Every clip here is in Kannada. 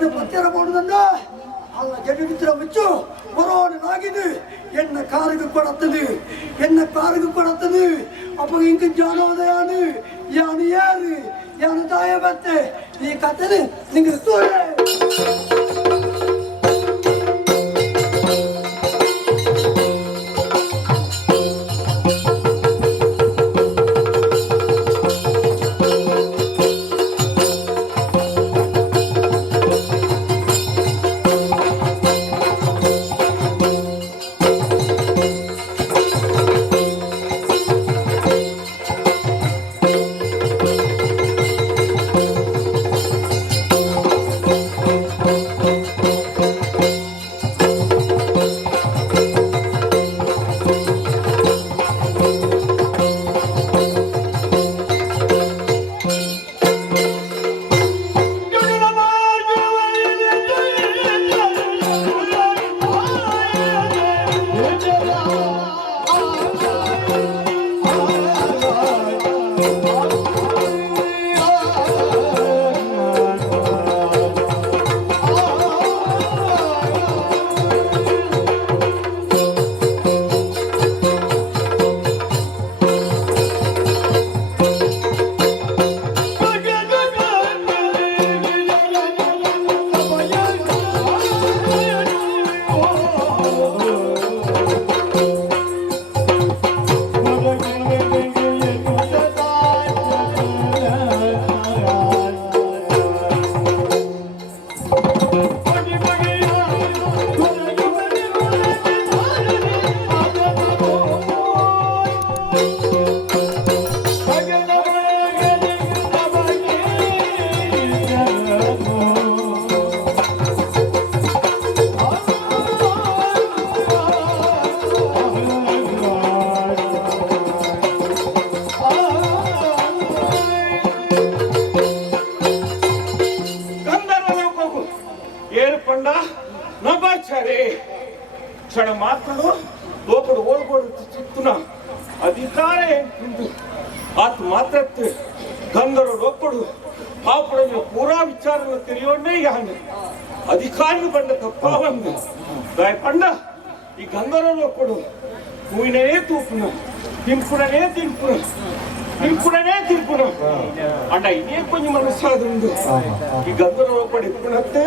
ನಾನು ಪತ್ತೆರ ಮಾಡುದನ್ನ ಅಲ್ಲ ಜಡಿತ್ರ ಮುಚ್ಚು ಬರೋನಾಗಿದೆ ಎನ್ನ ಕಾರಿಗೆ ಕೊಡತ್ತದೆ ಅಪ್ಪ ಇಂಕ ಜಾನೋದಯಾನು ಯಾನು ಯಾರು ಯಾನು ತಾಯ ಬತ್ತೆ ಈ ಕಥೆ ನಿಂಗೆ ತೋರೆ ಕ್ಷಣ ಮಾತ್ರನು ಲೋಕಡು ಓಲ್ಗೋಡು ಚಿತ್ತುನ ಅಧಿಕಾರ ಆತ್ ಮಾತ್ರ ಗಂಧರು ಲೋಕಡು ಆಪುರ ಪೂರಾ ವಿಚಾರ ತಿಳಿಯೋಣೆ ಯಾನೆ ಅಧಿಕಾರಿ ಬಂಡ ತಪ್ಪಾವಂದು ಪಂಡ ಈ ಗಂಧರ ಲೋಕಡು ಹೂವಿನೇ ತೂಪುನ ತಿಂಪುಡನೇ ತಿಂಪುನ ಅಂಡ ಇನ್ನೇ ಕೊಂಚ ಮನಸ್ಸಾದ್ರಂದು ಈ ಗಂಧರ ಲೋಕಡು ಇಪ್ಪುನತ್ತೆ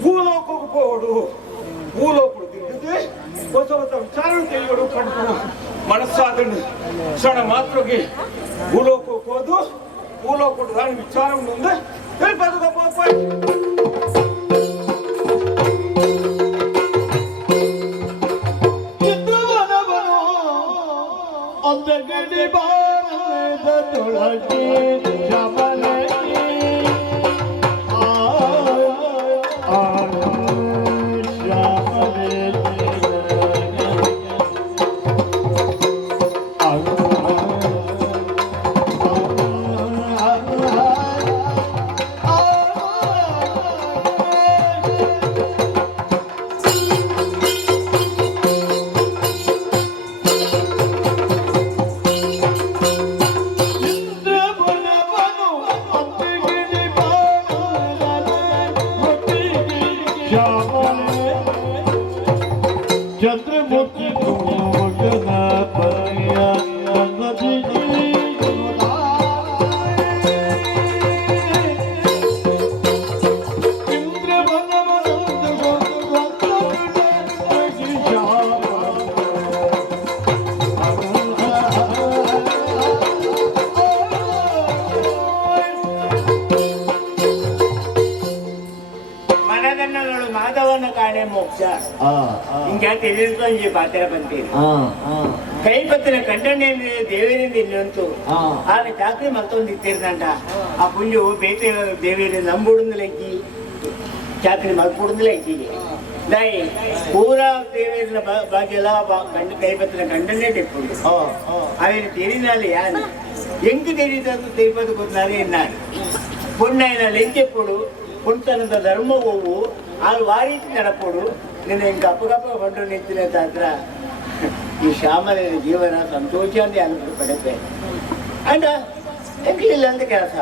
ಭೂಲೋಕಕ್ಕೆ ಹೋಗೋಡು ಭೂಲೋಕಡು ತಿಂದಿದ್ದೆ ಹೊಸ ವಿಚಾರ ತಿಳಿಯೋಡು ಕಂಡು ಮನಸ್ಸಾದನ್ನು ಕ್ಷಣ ಮಾತ್ರಗೆ ಭೂಲೋಕಕ್ಕೆ ಹೋದು ಭೂಲೋಕಡು ದಾನಿ ವಿಚಾರ ಮುಂದೆ ತಿಳಿಪದ ಪಾತ್ರ ಬಂತೀರಿ ಕೈ ಪತ್ತಿನ ಕಂಡನೆ ದೇವರಿಂದ ಇಲ್ಲಂತೂ ಆಗ ಚಾಕ್ರಿ ಮತ್ತೊಂದು ಇತ್ತಿರ್ದಂಡ ಆ ಪುಂಜು ಬೇತೆ ದೇವಿಯ ನಂಬುಡಿಂದ ಲೆಕ್ಕಿ ಚಾಕ್ರಿ ಮಲ್ಪುಡಿಂದ ಲೆಕ್ಕಿಗೆ ದಾಯಿ ಪೂರಾ ದೇವಿಯ ಭಾಗ್ಯಲ ಕೈ ಪತ್ತಿನ ಕಂಡನೆ ತೆಪ್ಪುಡು ಅವನು ತೆರಿನಾಲೆ ಯಾನು ಎಂಕು ತೆರೀತದ್ದು ತೆಪ್ಪದು ಗೊತ್ತಾಗ ಎನ್ನಾರು ಪುಣ್ಯನ ಲೆಂಕೆಪ್ಪುಡು ಪುಣ್ತನದ ಧರ್ಮ ಹೋವು ಅಲ್ಲಿ ವಾರೀತಿ ನಡಪೋಡು ನಿನ್ನ ಹಿಂಗೆ ಗಪ್ಪ ಬಂದು ನಿಂತಿನ ತಾತ್ರ ಈ ಶ್ಯಾಮಲಿನ ಜೀವನ ಸಂತೋಷ ಅಂತ ಅನುಭವ ಪಡುತ್ತೆ ಅಂಡ ಎಂಕಲಿಲ್ಲ ಅಂತ ಕೆಲಸ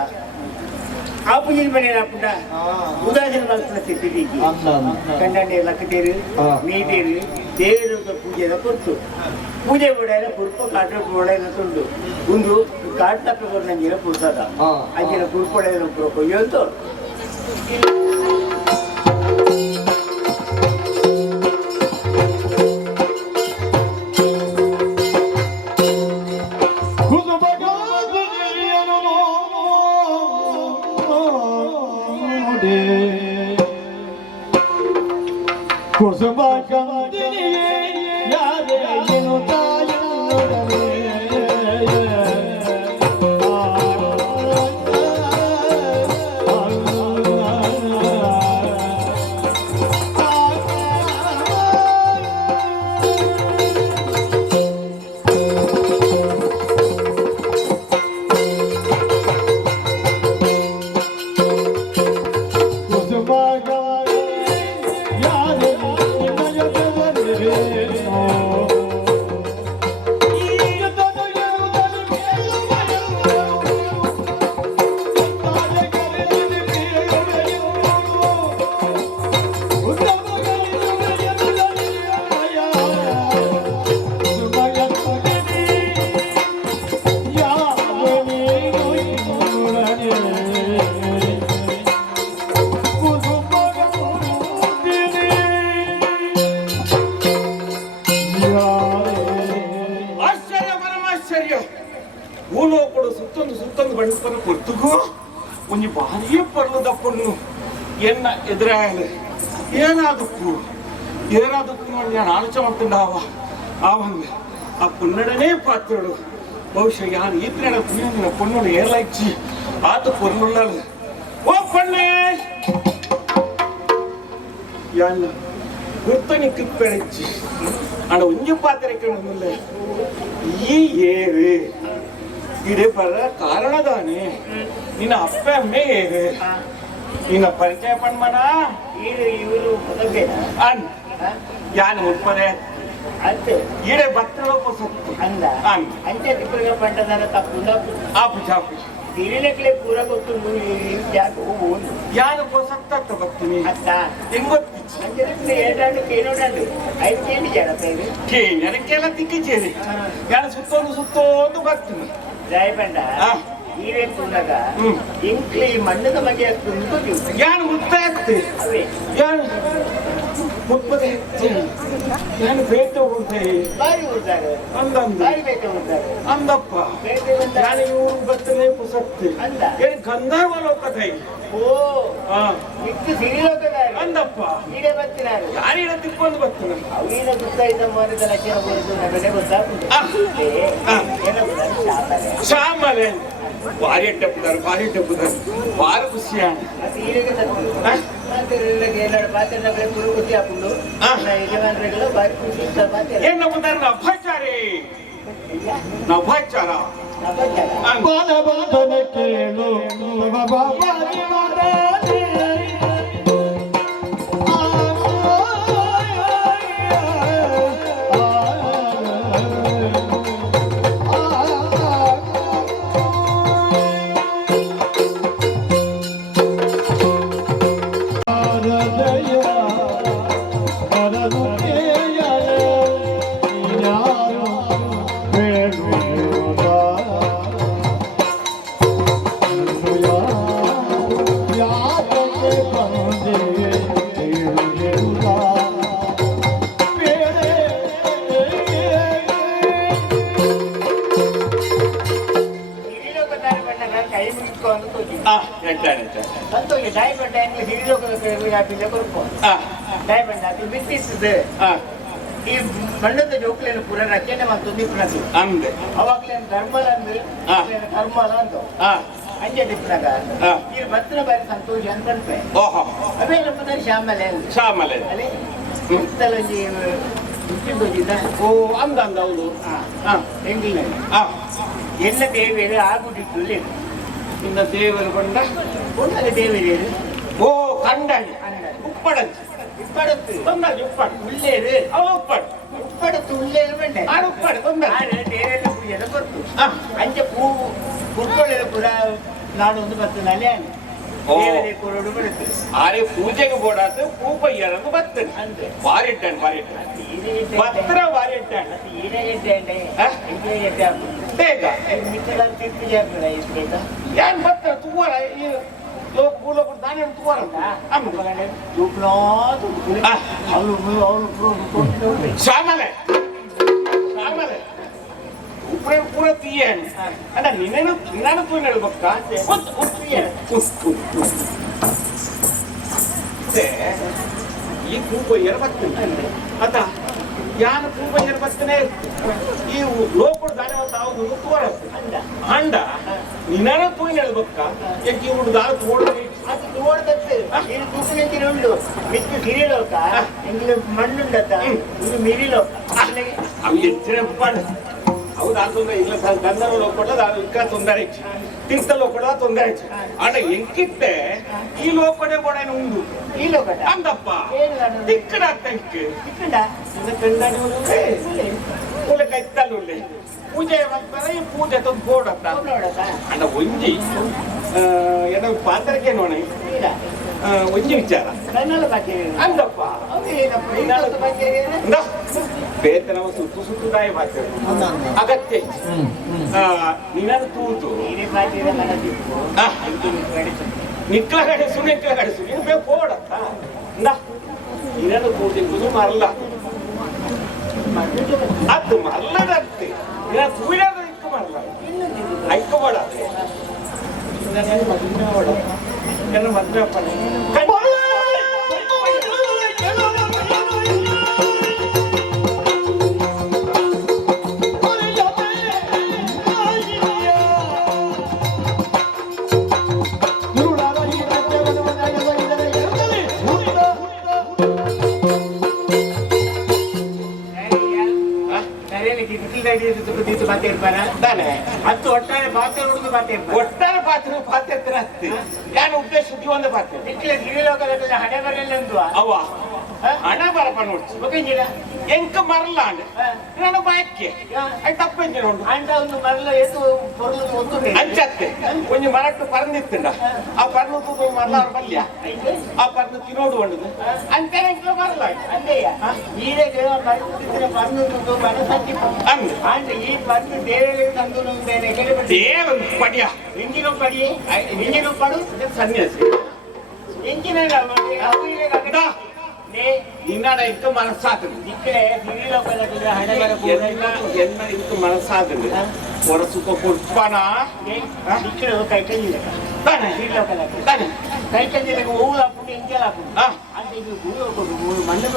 ಆಪುಜಿನ ಮನೆ ಹಾಕೊಂಡ ಉದಾಸೀನ ಮಲ್ಪನ ಸಿಟ್ಟಿಗೆ ಕಂಡಂಡೆ ಲಕ್ಕಟೇರು ಮೀದೇರು ದೇವರ ಪೂಜೆದ ಕೊಟ್ಟು ಪೂಜೆ ಬಿಡ ಪುರ್ಪ ಕಾಟ ಒಡೆಯನ ತುಂಡು ಒಂದು ಕಾಟ ತಪ್ಪ ನಂಜಿನ ಪುರ್ಸದ ಅಂಜಿನ ಪುರ್ಪೊಡೆಯನ ಪುರ ಕೊಯ್ಯಂತು ಭೂಲೋಕಡು ಸುತ್ತೊಂದು ಬಂಡಪನ ಕೊರ್ತುಗೋ ಒಂದು ಭಾರಿಯ ಪರ್ಲದಪ್ಪನ್ನು ಎನ್ನ ಎದುರಾಯಲು ಏನಾದಕ್ಕೂ ನಾನು ಆಲೋಚನೆ ಮಾಡ್ತಿದ್ದಾವ ಆವಂಗ ಆ ಪುನ್ನಡನೇ ಪಾತ್ರಡು ಬಹುಶಃ ಯಾರು ಈತ್ನಡ ಪುಣ್ಯ ಪೊಣ್ಣು ಏರ್ಲಾಯ್ಚಿ ಆತ ಪೊರ್ನುಳ್ಳ ಓ ಪಣ್ಣೆ ಯಾನ ಗುರ್ತನಿ ಕಿಪ್ಪೆಳಿಚ್ಚಿ ಅಣ್ಣ ಒಂಜು ಪಾತ್ರೆ ಕಣ್ಣುಲ್ಲ ಈ ಏರು ಇಡೇ ಬರ ಕಾರಣದಾನೆ ನಿನ್ನ ಅಪ್ಪ ಅಮ್ಮೆ ಏರು ನಿನ್ನ ಪರಿಚಯ ಪಣ್ಮನ ಇವರು ಅನ್ ಯಾನು ಉತ್ಪರೆ ಈಡೆ ಭಕ್ತಲೋಪ ಸತ್ತು ಅಂದ ಅಂಚೆ ತಿಪ್ಪಗ ಪಂಡದನ ತಪ್ಪುಂದ ಆಪು ಚಾಪು ತಿರಿಲೆಕ್ಲೆ ಪೂರ ಗೊತ್ತು ಯಾಕೆ ಹೋಗುವುದು ಯಾನು ಸತ್ತ ಬರ್ತೀನಿ ಅತ್ತ ಹೆಂಗೊತ್ತಿಚ್ಚಿ ಅಂಚೆ ಏಟಾಂಡು ಕೇನೋಡಾಂಡು 5 ಕೇಳಿ ಜಡತ ಇದು ಕೇನಕ್ಕೆಲ್ಲ ತಿಕ್ಕಿಚೇರಿ ಯಾನು ಸುತ್ತೋಂದು ಬರ್ತೀನಿ ಜಯ ಪಂಡ ಈರೇ ಪುಂಡಗ ಇಂಕ್ಲಿ ಮಣ್ಣದ ಮಗೆ ಆಗ್ತದೆ ಯಾನು ಮುತ್ತಾಗ್ತಿ ಯಾನು ಮುಪ್ಪದೆ ನಾನು ಬೇಟೆ ಹೋಗ್ತೇನೆ ಬಾರಿ ಹೋಗ್ತಾರೆ ಅಂದಂದು ಬಾರಿ ಬೇಟೆ ಹೋಗ್ತಾರೆ ಅಂದಪ್ಪ ನಾನು ಇವರು ಬರ್ತನೆ ಪುಸಕ್ತಿ ಅಂದ ಏನು ಗಂಧರ್ವಲೋಕದೈ ಓ ಇತ್ತು ಸಿರಿಲೋಕದ ಅಂದಪ್ಪ ಈಡೇ ಬರ್ತಿನಾರು ಯಾರಿಡ ತಿಕ್ಕೊಂಡು ಬರ್ತೀನಿ ಅವೀನ ಗೊತ್ತಾಯ್ತ ಮಾರಿದ ಲಕ್ಷಣ ಬರುದು ನಮಗೆ ಗೊತ್ತಾಗ್ತದೆ ಶ್ಯಾಮಲೆ ಭಾರಿ ಟಪ್ಪುದಾರು ಭಾರಿ ಖುಷಿಯಾಣ ಮತ್ತೆ ಈರಿಗೆ ಪಾತ್ರೆ ಪುರು ಖುಷಿ ಹಾಕೊಂಡು ಯಜಮಾನರಿಗೆಲ್ಲ ಬಾರಿ ಖುಷಿ ಇಷ್ಟ ಪಾತ್ರೆ ಏನ್ ನಮ್ಮದಾರ ಅಭಾಚಾರಿ ನಭಾಚಾರ ಕೇಳು ಈ ಬಣ್ಣದ ಜೋಕ್ಲೇನು ಪುರ ರಚನೆ ಮಾಡ್ತಂದು ಅಂದೆ ಅವಾಗ್ಲೇ ಧರ್ಮಲ ಅಂದ್ರೆ ಧರ್ಮಲ ಅಂತ ಅಂಜೆ ದಿಪ್ಪನಾಗ ಈ ಭಕ್ತನ ಬಾರಿ ಸಂತೋಷ ಅಂತ ಅನ್ಪೆ ಅವೇ ನಮ್ಮದಲ್ಲಿ ಶ್ಯಾಮಲೆ ಅದೇ ಸುತ್ತಲಂಜಿ ಮುಚ್ಚಿಂದೋದಿದ್ದ ಓ ಅಂದ ಹೌದು ಹೆಂಗಿಲ್ಲ ಎಲ್ಲ ದೇವಿಯರು ಆಗುದಿತ್ತು ಇನ್ನ ದೇವರು ಬಂದ ಒಂದಾಗ ದೇವಿಯರು ಓ ಕಂಡಂಗೆ ಉಪ್ಪಡಂಜಿ ಉಪ್ಪಡತ್ತು ತೊಂದರೆ ಉಪ್ಪಡು ಉಳ್ಳೇರು ಅವ ಉಪ್ಪಡು ಉಪ್ಪಡತ್ತು ಉಳ್ಳೇರು ಬಂಡೆ ಆಡು ಉಪ್ಪಡು ತೊಂದರೆ ದೇವೆಲ್ಲ ಪೂಜೆಲ್ಲ ಬರ್ತು ಅಂಚೆ ಪೂ ಪುಟ್ಕೊಳ್ಳಿದ ಪುರ ನಾಡು ಒಂದು ಬರ್ತದೆ ಅಲ್ಲೇ ದೇವರೇ ಕೊರಡು ಬರುತ್ತೆ ಆರೆ ಪೂಜೆಗೆ ಬೋಡಾತು ಪೂಪಯ್ಯರನ್ನು ಬರ್ತದೆ ಅಂದ್ರೆ ಬಾರಿಟ್ಟಾನೆ ಪತ್ರ ಬಾರಿಟ್ಟಾನೆ ಬೇಗ ಏನ್ ಬರ್ತಾರೆ ತೂವರ ಈ ಲೋಕ ಭೂಲೋಕ ದಾನಿ ತೂವರ ಶಾಮಲೆ ಶಾಮಲೆ ಪೂರ ತೀಯೇನು ಅಲ್ಲ ನಿನ್ನೇನು ನಾನು ತೂ ಹೇಳ್ಬೇಕ ಈ ಪೂಪಯ್ಯರ ಬರ್ತೀನಿ ಅದ ಯಾನ ಪೂಪಯ್ಯರ ಬರ್ತಾನೆ ಈ ಲೋಕದ ದಾನಿ ತಾವು ತೂವರ ಅಂಡ ನಿನ್ನ ತೂ ಹೇಳ್ಬೇಕ ಯಾಕೆ ಇವ್ರು ದಾನ ತೋಡ್ರಿ ಅದು ನೋಡ್ತದೆ ಇದು ತೂಕನಿಂದ ಉಂಡು ಮಿಕ್ಕ ಸಿರಿಲೋಕ ಇಂಗ್ಲ ಮಣ್ಣುಂಡತ್ತ ಇದು ಮಿರಿಲೋಕ ಅవి ಹೆಚ್ಚಿನ ಪಂಡ ಹೌದು ಆ ತೊಂದರೆ ಇಲ್ಲ ಗಂಧರ್ವ ಲೋಕಡ ఇంకా ತೊಂದರೆ ತೀರ್ಥ ಲೋಕಡ ತೊಂದರೆ ಆಡ ಎಂಕಿಟ್ಟೆ ಈ ಲೋಕಡೆ ಬೋಡನೆ ಉಂಡು ಈ ಲೋಕ ಅಂದಪ್ಪ ತಿಕ್ಕಡ ತೆಂಕ್ ತಿಕ್ಕಡ ಇನ್ನ ಕಂಡಾಡಿ ಉಳ್ಳೆ ಕೈತಲ್ಲುಳ್ಳೆ ಪೂಜೆ ಮಾಡ್ತಾರೆ ಈ ಪೂಜೆ ತಂದು ಬೋಡತ್ತ ನೋಡತ್ತ ಅಣ್ಣ ಒಂಜಿ ಏನೋ ಪಾತ್ರಕ್ಕೆ ನೋಡ ಒಂಜಿ ವಿಚಾರ ಕಣ್ಣಲ್ಲ ಬಾಕಿ ಅಂದಪ್ಪ ಬೇತನ ಸುತ್ತು ಸುತ್ತುದಾಯ ಬಾಕ್ಯ ಅಗತ್ಯ ನಿನ್ನ ತೂತು ನಿಕ್ಲ ಗಡಿಸು ನೀನು ಬೇಕು ಓಡತ್ತ ನಿನ್ನನ್ನು ತೂತಿಂಬುದು ಮರಲ್ಲ ಅದು ಮರಲ್ಲದಂತೆ ನಿನ್ನ ತೂಯಿಡೋದು ಇಕ್ಕ ಮರಲ್ಲ ಐಕ್ಕ ಬೇಡ ನನ್ನ ಮದುವೆ ಹತ್ತು ಒಟ್ಟಾರೆ ಪಾತ್ರೆ ಹುಡುಗಿ ಪಾತ್ರೆ ಒಟ್ಟಾರೆ ಪಾತ್ರೆ ಅಷ್ಟೇ ಯಾನ ಉದ್ದೇಶ ಒಂದು ಪಾತ್ರೆ ಗಿರಿಲೋಕದ ಹಣೆ ಬರಲ್ಲ ಅಂದ್ವಾ ಅವ ಹಣ ಬರಪ್ಪ ನೋಡಿ ಎಂಕ ಮರಲ್ಲ ನಾನು ಬಾಯಕ್ಕೆ ತಪ್ಪಂಜೆ ನೋಡು ಅಂಡ ಒಂದು ಮರಲ ಎದ್ದು ಬರಲು ಒಂದು ಅಂಚತ್ತೆ ಒಂದು ಮರಟ್ಟು ಪರಂದಿತ್ತಂಡ ಆ ಪರ್ನು ತೂದು ಮರಲ ಬಲ್ಯ ಆ ಪರ್ನು ತಿನ್ನೋಡು ಒಂಡದು ಅಂತೆ ಮರಲ್ಲ ಅಂತೆಯ ಈರೇ ದೇವ ಮರತ್ತಿದ್ರೆ ಪರ್ನು ಮನಸ್ಸಂತಿ ಅಂದ್ರೆ ಈ ಪರ್ನು ದೇವರಿಗೆ ತಂದು ದೇವ ಪಡಿಯ ಇಂಜಿನ ಪಡಿ ಇಂಜಿನ ಪಡು ಸನ್ಯಾಸಿ ಇಂಜಿನ ನಿನ್ನ ಇಂಕ ಮನಸ್ಸಾದ ಹಣೆ ಬರ ಎನ್ನ ಇಂಕ ಮನಸ್ಸಾದ ಹೊರಸುಕ ಕೊಡ್ಪಾನ ಕೈ ಕಂಜಿಲ್ಲ ಕೈ ಕಂಜಿಲ್ಲ ಹೂವು ಹಾಕೊಂಡು ಎಂಜಲ್ ಹಾಕೊಂಡು ಅಂತ ಇದು ಹೂವು ಹಾಕೊಂಡು ಮಣ್ಣು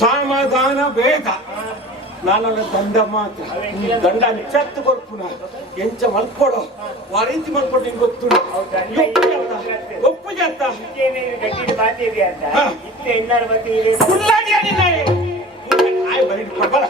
ಸಮಾಧಾನ ಬೇಡ ನಾನಲ್ಲ ದಂಡ ಮಾತ್ರ ದಂಡ ನಿಚ್ಚತ್ತು ಕೊರ್ಪುನ ಎಂಚ ಮಲ್ಕೊಡೋ ಆ ರೀತಿ ಮಲ್ಕೊಂಡು ನಿಂಗೆ ಗೊತ್ತು ಒಪ್ಪು ಜತ್ತ ಬಲ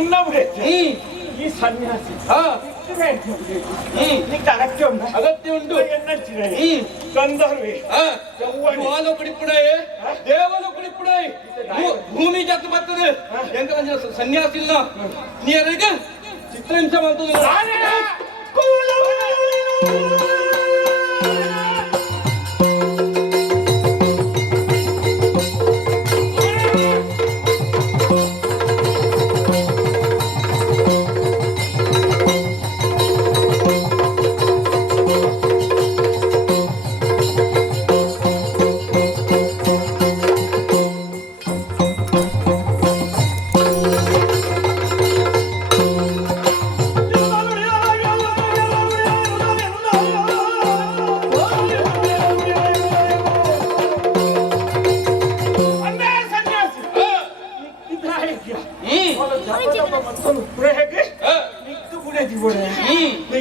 ಇನ್ನೊಬ್ರೆ ಈ ಸನ್ಯಾಸಿ నీకు అగత్యం ఉందా? అగత్యం ఉండు. గంధర్వి వాళ్ళు కుడిప్పుడాయి దేవాలు కుడిప్పుడాయి భూమి జత బರ್ತದೆ ಎಂತ ಸನ್ಯಾಸಿಲ್ಲ ನೀರಿಗೆ ಚಿತ್ರಹಿಂಸೆ ಮಾಡ್ತದೆ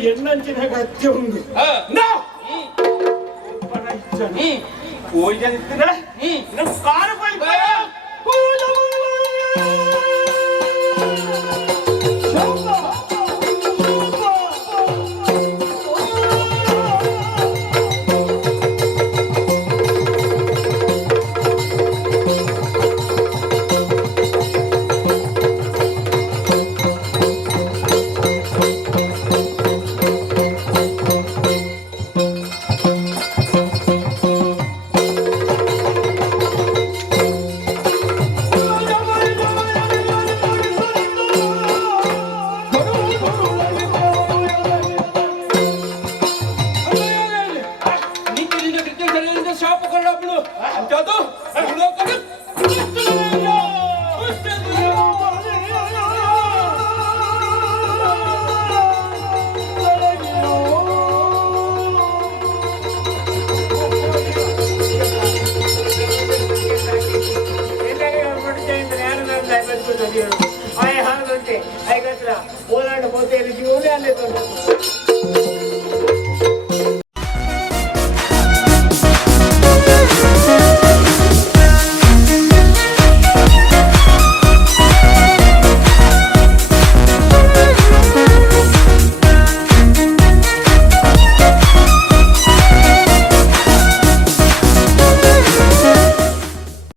ఎన్నంచినాక అత్య ఉంది పోయి కారు పడిపోయా